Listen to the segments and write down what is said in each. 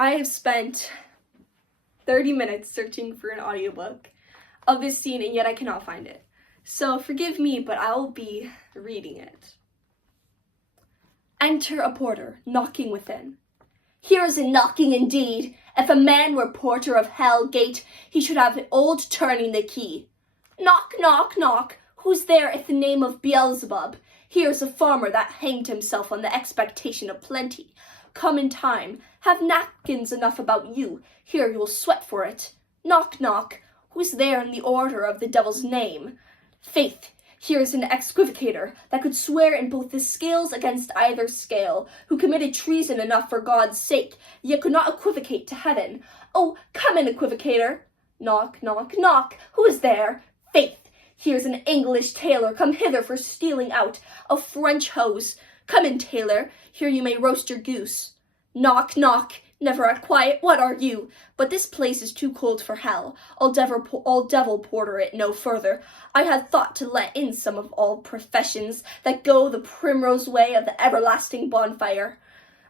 I have spent 30 minutes searching for an audiobook of this scene, and yet I cannot find it. So forgive me, but I will be reading it. Enter a porter, knocking within. Here is a knocking indeed. If a man were porter of hell gate, he should have old turning the key. Knock, knock, knock. Who's there if the name of Beelzebub? Here's a farmer that hanged himself on the expectation of plenty. Come in time. Have napkins enough about you. Here you'll sweat for it. Knock, knock. Who's there in the order of the devil's name? Faith, here is an equivocator that could swear in both the scales against either scale, who committed treason enough for God's sake, yet could not equivocate to heaven. Oh, come in, equivocator. Knock, knock, knock. Who is there? Faith, here's an English tailor come hither for stealing out a French hose. Come in, tailor. Here you may roast your goose. Knock, knock. Never at quiet, what are you? But this place is too cold for hell. I'll devil porter it no further. I had thought to let in some of all professions that go the primrose way of the everlasting bonfire.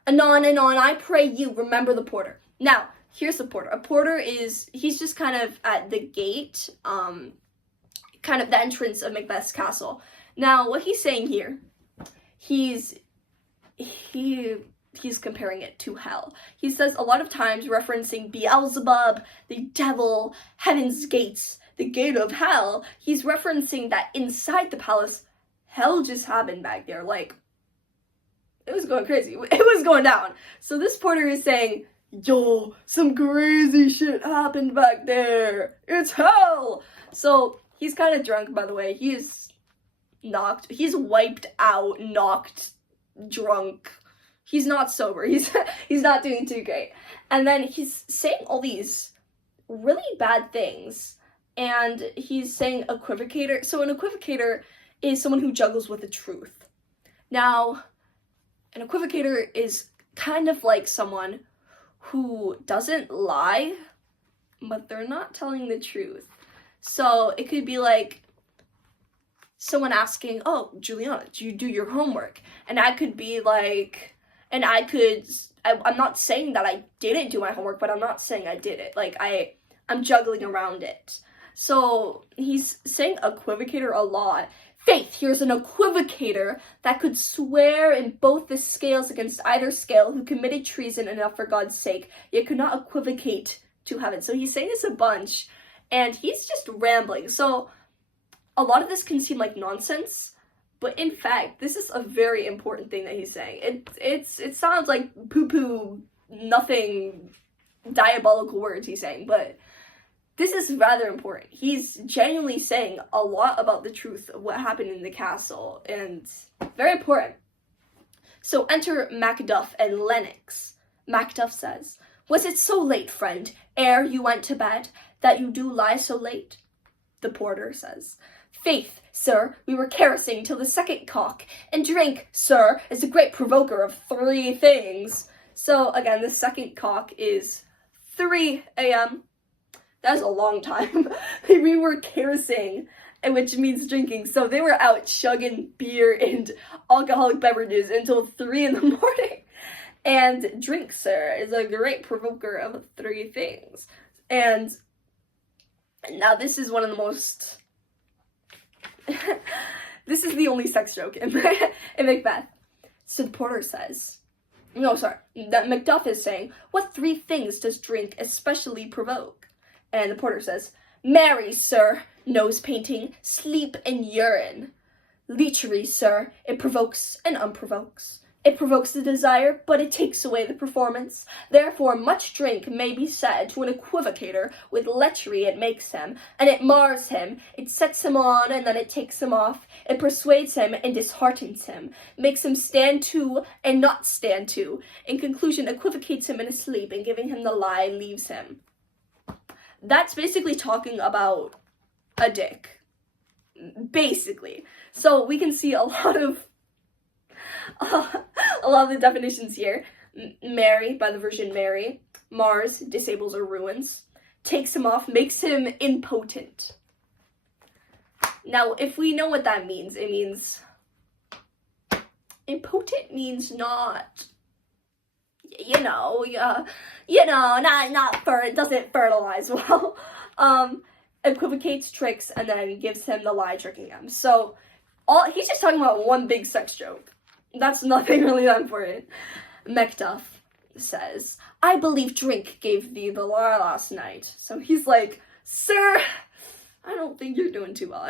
Anon, I pray you, remember the porter. Now, here's the porter. A porter he's just kind of at the gate, kind of the entrance of Macbeth's castle. Now, what he's saying here, he's comparing it to hell. He says a lot of times referencing Beelzebub, the devil, heaven's gates, the gate of hell. He's referencing that inside the palace, hell just happened back there. Like, it was going crazy. It was going down. So this porter is saying, yo, some crazy shit happened back there. It's hell. So he's kind of drunk, by the way. He's wiped out, knocked, drunk. He's not sober. He's not doing too great. And then he's saying all these really bad things. And he's saying equivocator. So an equivocator is someone who juggles with the truth. Now, an equivocator is kind of like someone who doesn't lie, but they're not telling the truth. So it could be like someone asking, oh, Juliana, do you do your homework? And I could be like, I'm not saying that I didn't do my homework, but I'm not saying I did it. Like, I'm juggling around it. So he's saying equivocator a lot. Faith, here's an equivocator that could swear in both the scales against either scale, who committed treason enough for God's sake, yet could not equivocate to heaven. So he's saying this a bunch, and he's just rambling. So a lot of this can seem like nonsense, but in fact, this is a very important thing that he's saying. It sounds like poo-poo, nothing diabolical words he's saying, but this is rather important. He's genuinely saying a lot about the truth of what happened in the castle, and very important. So enter Macduff and Lennox. Macduff says, was it so late, friend, ere you went to bed, that you do lie so late? The porter says, faith, sir, we were caressing till the second cock, and drink, sir, is a great provoker of 3 things. So again, the second cock is 3 a.m. That's a long time. We were caressing, which means drinking. So they were out chugging beer and alcoholic beverages until 3 in the morning. And drink, sir, is a great provoker of 3 things. And now this is one of the most... this is the only sex joke in Macbeth. So the porter says... that Macduff is saying, what 3 things does drink especially provoke? And the porter says, marry, sir, nose painting, sleep, and urine. Lechery, sir, it provokes and unprovokes. It provokes the desire, but it takes away the performance. Therefore, much drink may be said to an equivocator. With lechery it makes him, and it mars him. It sets him on, and then it takes him off. It persuades him and disheartens him, makes him stand to and not stand to. In conclusion, equivocates him in his sleep, and giving him the lie, leaves him. That's basically talking about a dick. Basically. So we can see a lot of the definitions here. Marry, by the Virgin Mary. Mars, disables or ruins. Takes him off, makes him impotent. Now, if we know what that means, it means... Impotent means not it doesn't fertilize well. Equivocates Trix and then gives him the lie, tricking him. So he's just talking about one big sex joke. That's nothing really that important. Macduff says, I believe drink gave thee the lie last night. So he's like, sir, I don't think you're doing too well.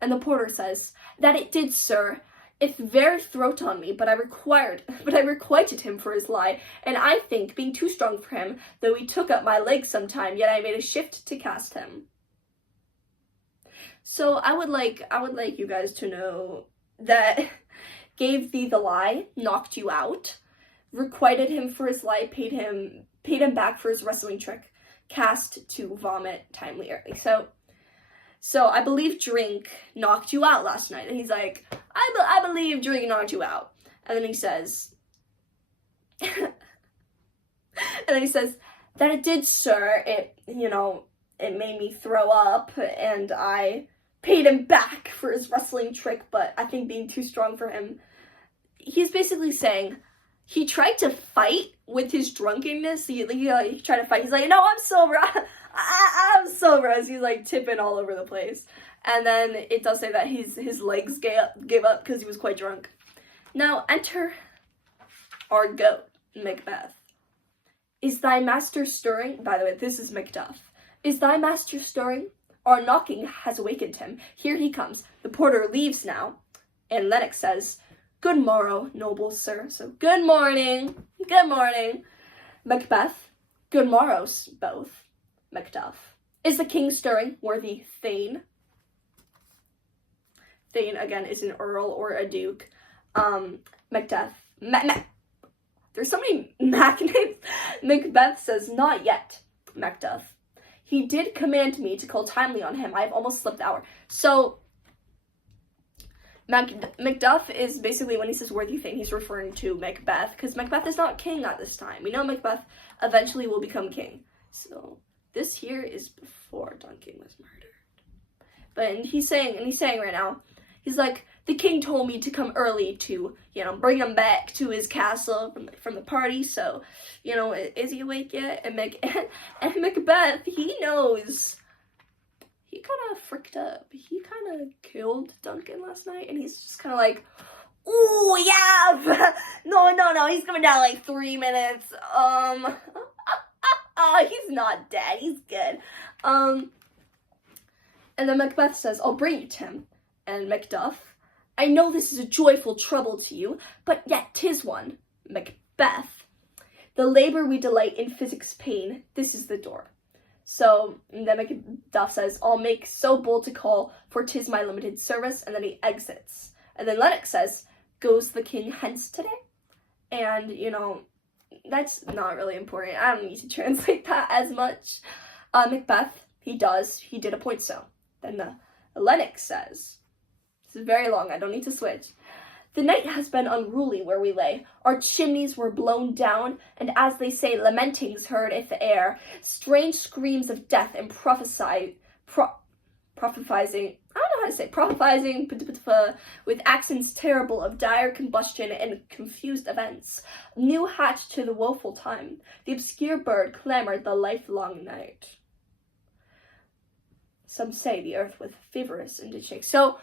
And the porter says, that it did, sir. It very throat on me, but I requited him for his lie, and I think, being too strong for him, though he took up my legs sometime, yet I made a shift to cast him. So I would like you guys to know that gave thee the lie, knocked you out, requited him for his lie, paid him back for his wrestling trick, cast to vomit timely early. So I believe drink knocked you out last night. And he's like, I believe drink knocked you out. And then he says, that it did, sir. It made me throw up, and I paid him back for his wrestling trick, but I think being too strong for him. He's basically saying he tried to fight with his drunkenness. He tried to fight. He's like, no, I'm sober. I'm sober, as he's like tipping all over the place. And then it does say that his legs gave up because he was quite drunk. Now enter our goat, Macbeth. Is thy master stirring? By the way, this is Macduff. Is thy master stirring? Our knocking has awakened him. Here he comes. The porter leaves now. And Lennox says, good morrow, noble sir. So good morning. Macbeth, good morrows both. Macduff, is the king stirring, worthy Thane? Thane, again, is an earl or a duke. Macduff, there's so many Mac names. Macbeth says, not yet, Macduff. He did command me to call timely on him. I have almost slipped the hour. So, Macduff is basically, when he says worthy Thane, he's referring to Macbeth, because Macbeth is not king at this time. We know Macbeth eventually will become king. So this here is before Duncan was murdered. But he's saying right now, he's like, the king told me to come early to, bring him back to his castle from the party. So, is he awake yet? And Macbeth, he knows. He kind of freaked up. He kind of killed Duncan last night, and he's just kind of like, ooh, yeah, no, he's coming down like 3 minutes. He's not dead. He's good. And then Macbeth says, I'll bring you to him. And Macduff, I know this is a joyful trouble to you, but yet 'tis one. Macbeth, the labor we delight in physic's pain, this is the door. So then Macduff says, I'll make so bold to call, for 'tis my limited service, and then he exits. And then Lennox says, goes the king hence today? And, that's not really important. I don't need to translate that as much. Macbeth, he did appoint so. Then Lennox says, this is very long, I don't need to switch. The night has been unruly where we lay. Our chimneys were blown down, and as they say, lamentings heard i' the air, strange screams of death and prophesizing, with accents terrible of dire combustion and confused events, new hatched to the woeful time. The obscure bird clamored the lifelong night. Some say the earth was feverish and did shake. So,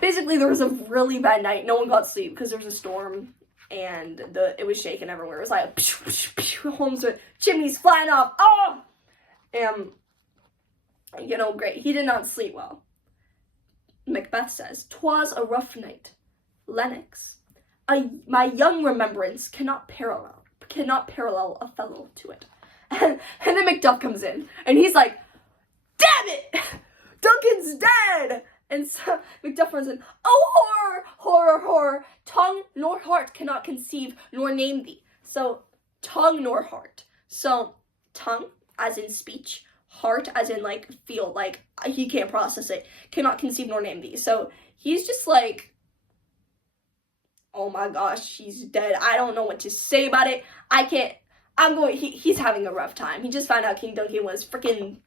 basically, there was a really bad night. No one got sleep because there was a storm, and it was shaking everywhere. It was like, homes with chimneys flying off. Oh! And, great. He did not sleep well. Macbeth says, 'twas a rough night. Lennox, my young remembrance cannot parallel a fellow to it. And then Macduff comes in, and he's like, damn it! Duncan's dead! And so Macduff runs in, oh, horror, horror, horror, tongue nor heart cannot conceive nor name thee. So, tongue nor heart. So, tongue, as in speech, heart, as in, feel, he can't process it, cannot conceive nor name thee. So, he's just like, oh my gosh, he's dead. I don't know what to say about it. He's having a rough time. He just found out King Duncan was freaking,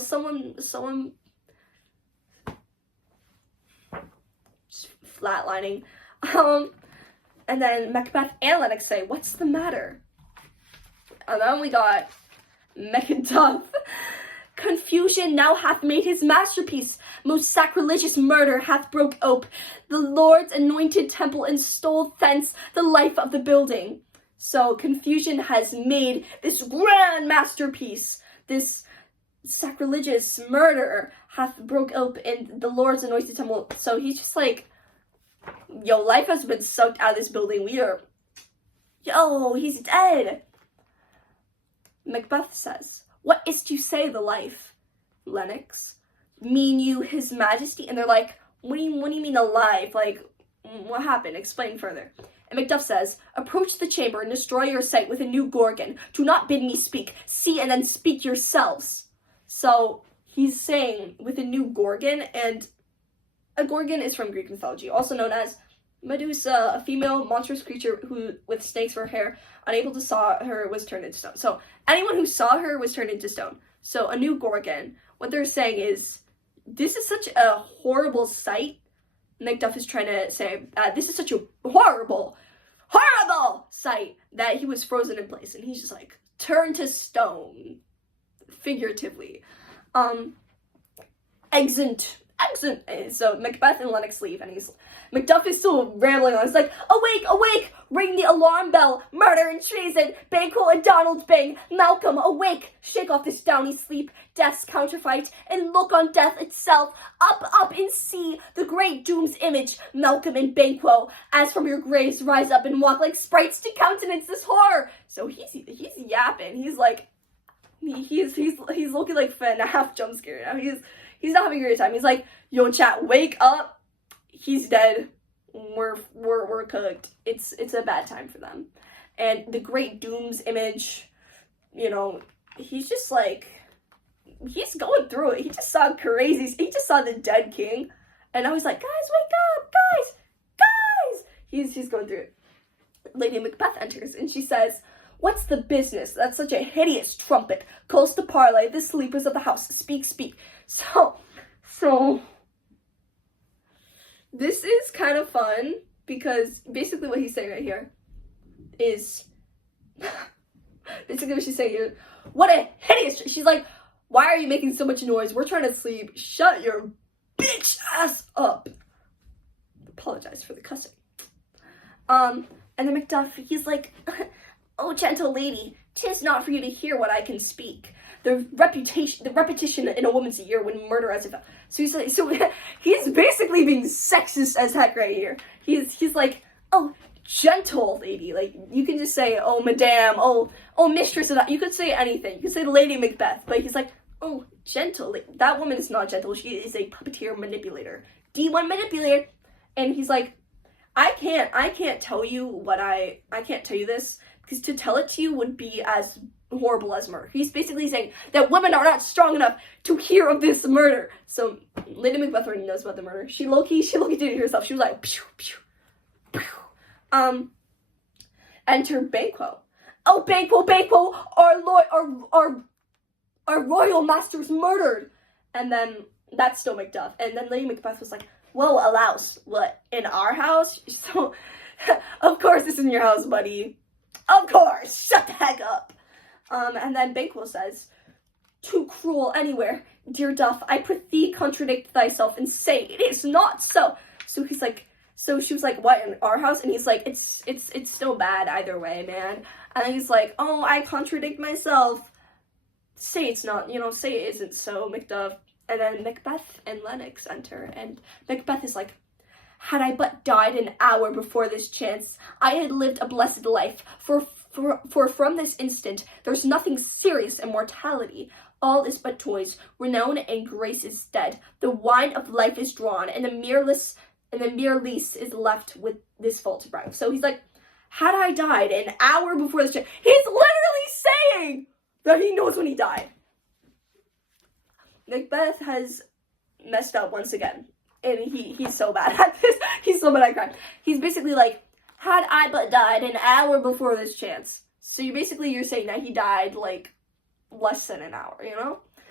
someone just flatlining. And then Macbeth and Lennox say, what's the matter? And then we got Macduff. Confusion now hath made his masterpiece. Most sacrilegious murder hath broke ope the Lord's anointed temple and stole thence the life of the building. So confusion has made this grand masterpiece. This sacrilegious murder hath broke ope in the Lord's anointed temple. So he's just like, yo, life has been sucked out of this building. He's dead. Macbeth says, what is to say the life, Lennox? Mean you his majesty? And they're like, what do you mean alive? Like, what happened? Explain further. And Macduff says, approach the chamber and destroy your sight with a new gorgon. Do not bid me speak. See and then speak yourselves. So he's saying with a new gorgon, and a gorgon is from Greek mythology, also known as Medusa, a female monstrous creature who, with snakes for hair, unable to saw her, was turned into stone. So anyone who saw her was turned into stone. So a new gorgon. What they're saying is, this is such a horrible sight. Macduff is trying to say, this is such a horrible sight that he was frozen in place, and he's just like turned to stone, figuratively. Exit. So Macbeth and Lennox leave, and Macduff is still rambling on. He's like, awake, ring the alarm bell, murder and treason, Banquo and Donald Bing, Malcolm, awake, shake off this downy sleep, death's counterfeit, and look on death itself, up and see the great doom's image, Malcolm and Banquo, as from your graves rise up and walk like sprites to countenance this horror. So he's yapping, he's like, he's looking like Finn, a half jump scare now, he's not having a great time. He's like, yo, chat, wake up. He's dead. We're cooked. It's a bad time for them. And the great doom's image, he's just like, he's going through it. He just saw he just saw the dead king. And now he's like, guys, wake up, guys. He's going through it. Lady Macbeth enters and she says, what's the business that such a hideous trumpet calls to parley the sleepers of the house? Speak. So this is kind of fun, because basically what he's saying right here is, basically what she's saying here, what a hideous, she's like, why are you making so much noise? We're trying to sleep. Shut your bitch ass up. Apologize for the cussing. And then Macduff, he's like, oh, gentle lady, 'tis not for you to hear what I can speak. The repetition in a woman's ear when murder as if. So he's basically being sexist as heck right here. He's like, oh, gentle lady. Like, you can just say, oh, madame, oh, mistress of that. You could say anything. You could say Lady Macbeth, but he's like, oh, gentle. That woman is not gentle. She is a puppeteer manipulator. D1 manipulator. And he's like, I can't tell you I can't tell you this, because to tell it to you would be as horrible as murder. He's basically saying that women are not strong enough to hear of this murder. So Lady Macbeth already knows about the murder. She low-key did it herself. She was like, pew, pew, pew. Enter Banquo. Oh, Banquo, our royal master's murdered. And then that's still Macduff. And then Lady Macbeth was like, whoa, alas, what, in our house? So, of course this is in your house, buddy. Of course, shut the heck up. And then Banquo says, too cruel anywhere, dear Duff, I prithee contradict thyself and say it is not so. So he's like, so she was like, what, in our house? And he's like, it's still bad either way, man. And then he's like, oh, I contradict myself. Say it's not, say it isn't so, Macduff. And then Macbeth and Lennox enter, and Macbeth is like, had I but died an hour before this chance, I had lived a blessed life, for from this instant, there's nothing serious in mortality. All is but toys, renown and grace is dead, the wine of life is drawn, and the mere lease is left with this fault to brag. So he's like, had I died an hour before this chance, he's literally saying that he knows when he died. Macbeth has messed up once again, and he's so bad at this. He's so bad at crime. He's basically like, had I but died an hour before this chance. So you're saying that he died like less than an hour,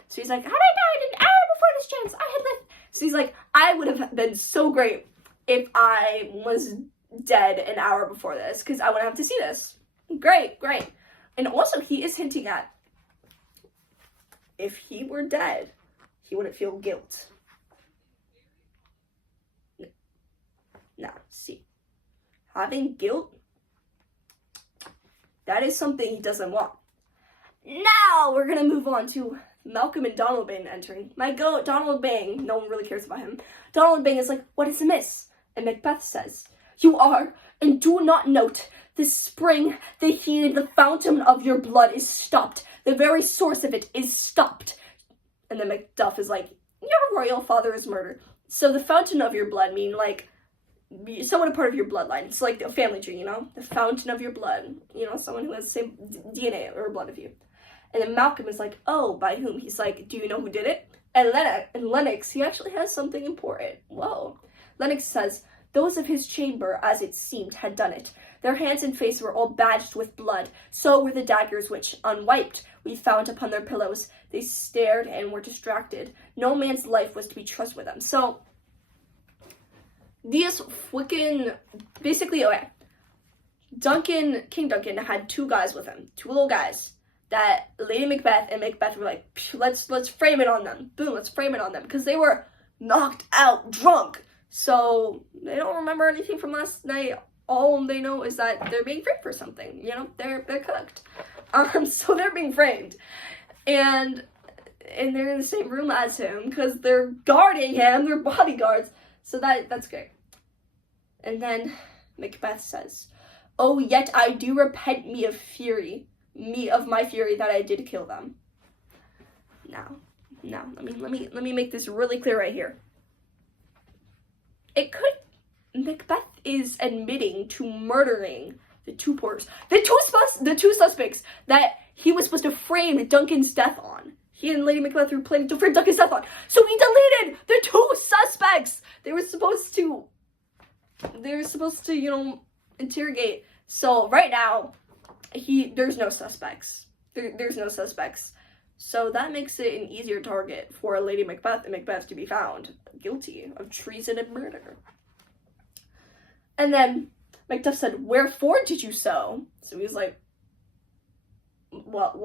So he's like, had I died an hour before this chance, I had lived. So he's like, I would have been so great if I was dead an hour before this, because I wouldn't have to see this. Great. And also, he is hinting at, if he were dead, he wouldn't feel guilt. Now, see, having guilt, that is something he doesn't want. Now, we're gonna move on to Malcolm and Donald Bang entering. My goat, Donald Bang, no one really cares about him. Donald Bang is like, what is amiss? And Macbeth says, you are, and do not note, the spring, the heat, the fountain of your blood is stopped. The very source of it is stopped. And then Macduff is like, your royal father is murdered. So the fountain of your blood mean like, somewhat a part of your bloodline. It's like a family tree, you know? The fountain of your blood. You know, someone who has the same DNA or blood of you. And then Malcolm is like, oh, by whom? He's like, do you know who did it? And Lennox, he actually has something important. Whoa. Lennox says, those of his chamber, as it seemed, had done it. Their hands and face were all badged with blood. So were the daggers which, unwiped, we found upon their pillows. They stared and were distracted. No man's life was to be trusted with them. So, these basically, okay. King Duncan had two guys with him. Two little guys. That Lady Macbeth and Macbeth were like, let's frame it on them. Boom, let's frame it on them. Because they were knocked out drunk. So, they don't remember anything from last night. All they know is that they're being framed for something. You know, they're cooked. So they're being framed. And they're in the same room as him. Because they're guarding him. They're bodyguards. So that's great. And then Macbeth says, oh, yet I do repent me of my fury that I did kill them. Now, let me make this really clear right here. Macbeth is admitting to murdering the two porters, the two suspects that he was supposed to frame Duncan's death on. He and Lady Macbeth were planning to frame Duncan's death on. So he deleted the two suspects. They were supposed to, you know, interrogate. So right now, there's no suspects. There's no suspects. So that makes it an easier target for Lady Macbeth and Macbeth to be found guilty of treason and murder. And then Macduff said, wherefore did you so? So he's like, what?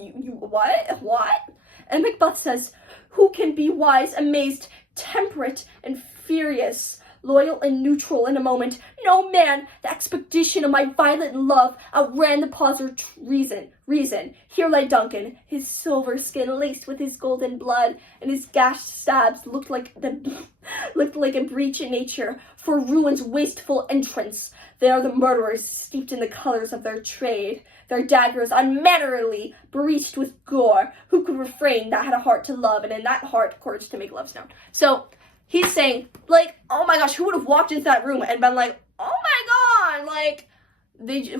You what? And Macbeth says, who can be wise, amazed, temperate, and furious, loyal and neutral in a moment? No man, the expectation of my violent love outran the pause of reason. Here lay Duncan, his silver skin laced with his golden blood, and his gashed stabs looked like a breach in nature, for ruin's wasteful entrance. They are the murderers steeped in the colors of their trade, their daggers unmannerly breached with gore. Who could refrain that had a heart to love, and in that heart courage to make love known? So he's saying, like, oh my gosh, who would have walked into that room and been like, oh my god, like,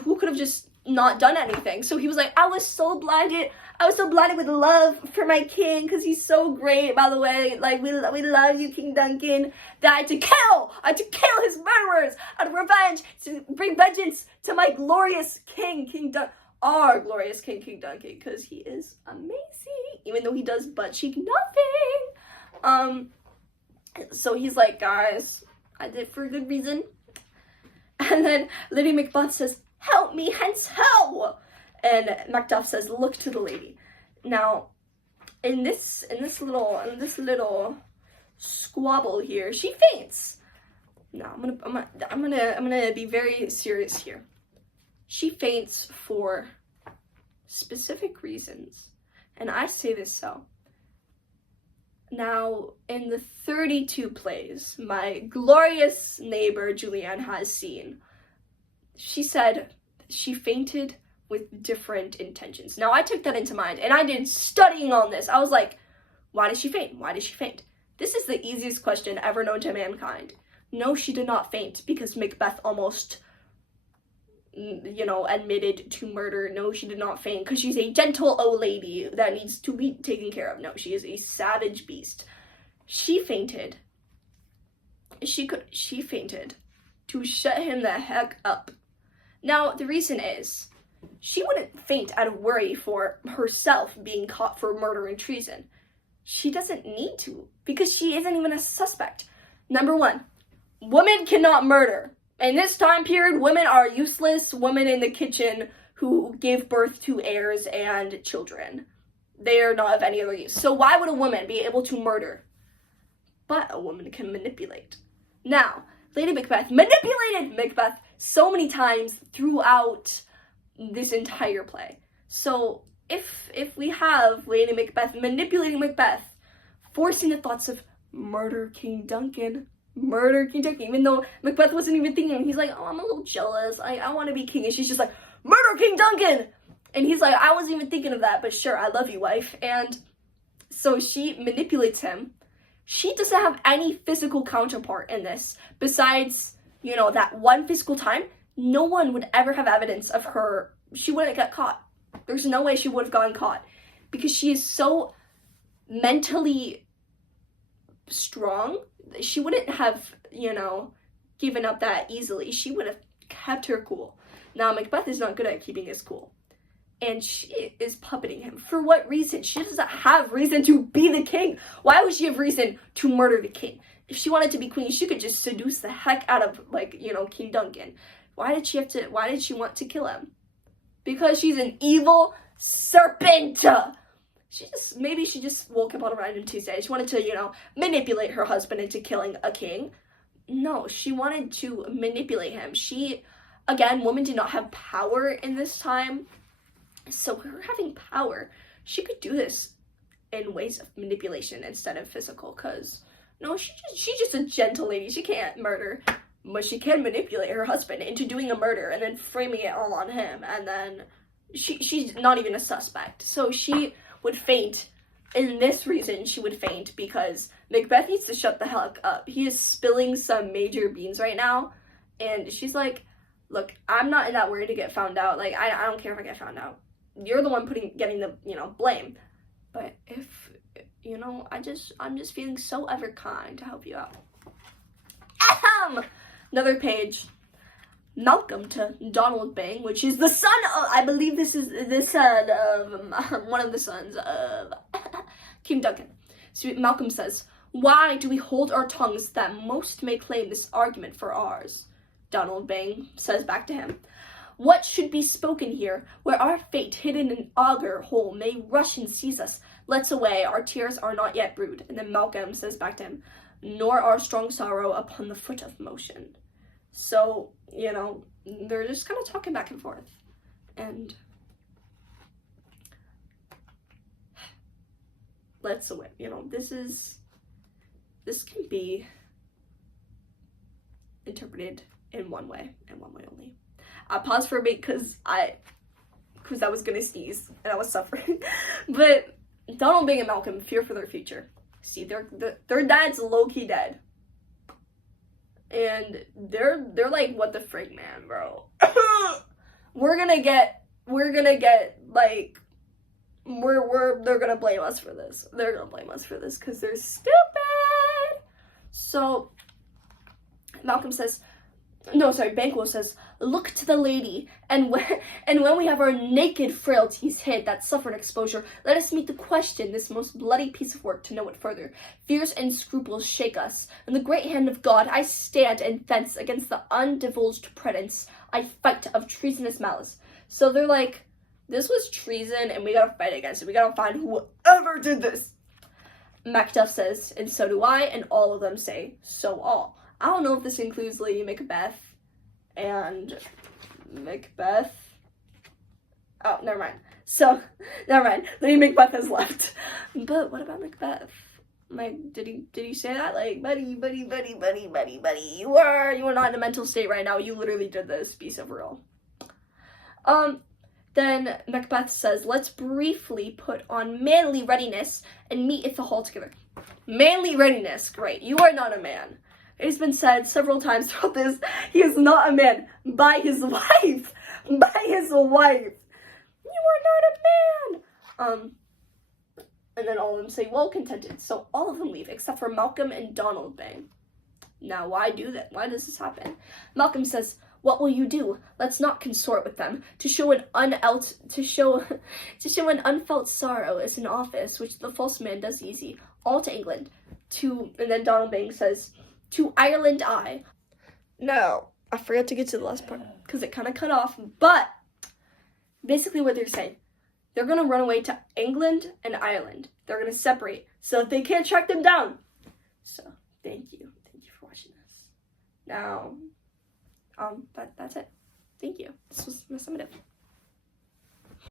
who could have just not done anything? So he was like, I was so blinded with love for my king, because he's so great, by the way, like, we love you, King Duncan, that I had to kill his murderers out of revenge, to bring vengeance to my glorious king, our glorious king, King Duncan, because he is amazing, even though he does butt cheek nothing. So he's like, guys, I did it for a good reason. And then Lady Macbeth says, help me, hence hell. And Macduff says, look to the lady. Now, in this little squabble here, she faints. Now, I'm gonna be very serious here. She faints for specific reasons, and I say this so. Now, in the 32 plays my glorious neighbor Julianne has seen, she said she fainted with different intentions. Now, I took that into mind, and I did studying on this. I was like, why did she faint? Why did she faint? This is the easiest question ever known to mankind. No, she did not faint because Macbeth almost, you know, admitted to murder. No, she did not faint because she's a gentle old lady that needs to be taken care of. No, she is a savage beast. She fainted. She fainted to shut him the heck up. Now, the reason is, she wouldn't faint out of worry for herself being caught for murder and treason. She doesn't need to, because she isn't even a suspect. Number one, women cannot murder. In this time period, women are useless. Women in the kitchen who gave birth to heirs and children. They are not of any other use. So why would a woman be able to murder? But a woman can manipulate. Now, Lady Macbeth manipulated Macbeth so many times throughout this entire play. So if we have Lady Macbeth manipulating Macbeth, forcing the thoughts of murder King Duncan, even though Macbeth wasn't even thinking, he's like, oh, I'm a little jealous, I want to be king, and she's just like, murder King Duncan! And he's like, I wasn't even thinking of that, but sure, I love you, wife. And so she manipulates him. She doesn't have any physical counterpart in this, besides, you know, that one physical time. No one would ever have evidence of her. She wouldn't get caught. There's no way she would have gotten caught, because she is so mentally strong. She wouldn't have, you know, given up that easily. She would have kept her cool. Now, Macbeth is not good at keeping his cool. And she is puppeting him. For what reason? She doesn't have reason to be the king. Why would she have reason to murder the king? If she wanted to be queen, she could just seduce the heck out of, like, you know, King Duncan. Why did she want to kill him? Because she's an evil serpent. Maybe she just woke up on a random Tuesday. She wanted to, you know, manipulate her husband into killing a king. No, she wanted to manipulate him. Again, women did not have power in this time. So her having power, she could do this in ways of manipulation instead of physical, because, no, she's just a gentle lady. She can't murder, but she can manipulate her husband into doing a murder and then framing it all on him, and then she's not even a suspect. So she would faint. In this reason, she would faint because Macbeth needs to shut the heck up. He is spilling some major beans right now, and she's like, look, I'm not in that worry to get found out. Like, I don't care if I get found out. You're the one getting the, you know, blame. But if, you know, I'm just feeling so ever kind to help you out. Ahem! Another page. Malcolm to Donald Bang, which is the son of, I believe this is the son of, one of the sons of King Duncan. So Malcolm says, why do we hold our tongues that most may claim this argument for ours? Donald Bang says back to him, what should be spoken here, where our fate hidden in auger hole may rush and seize us? Let's away, our tears are not yet brewed. And then Malcolm says back to him, nor our strong sorrow upon the foot of motion. So, you know, they're just kind of talking back and forth. And let's away, you know, this can be interpreted in one way, and one way only. I paused for a bit because I was gonna sneeze and I was suffering. But Donald Bing and Malcolm fear for their future. See, their dad's low-key dead. And they're like, what the frig, man, bro? They're gonna blame us for this. They're gonna blame us for this because they're stupid. So Malcolm says, Banquo says, look to the lady, and when we have our naked frailties hid that suffered exposure, let us meet the question, this most bloody piece of work, to know it further. Fears and scruples shake us. In the great hand of God, I stand and fence against the undivulged pretense. I fight of treasonous malice. So they're like, this was treason, and we gotta fight against it. We gotta find whoever did this. Macduff says, and so do I, and all of them say, so all. I don't know if this includes Lady Macbeth and Macbeth. Oh, never mind. So, never mind. Lady Macbeth has left. But what about Macbeth? Like, did he say that? Like, buddy, you are not in a mental state right now. You literally did this. Be so real. Then Macbeth says, let's briefly put on manly readiness and meet at the hall together. Manly readiness, great. You are not a man. It's been said several times throughout this, he is not a man by his wife. By his wife. You are not a man. And then all of them say, well contented. So all of them leave, except for Malcolm and Donald Bang. Now, why do that? Why does this happen? Malcolm says, what will you do? Let's not consort with them. To show an unfelt sorrow is an office which the false man does easy. All to England. And then Donald Bang says, to Ireland I. No, I forgot to get to the last part because it kind of cut off. But basically what they're saying, they're going to run away to England and Ireland. They're going to separate so that they can't track them down. So, thank you. Thank you for watching this. Now, that's it. Thank you. This was my summative.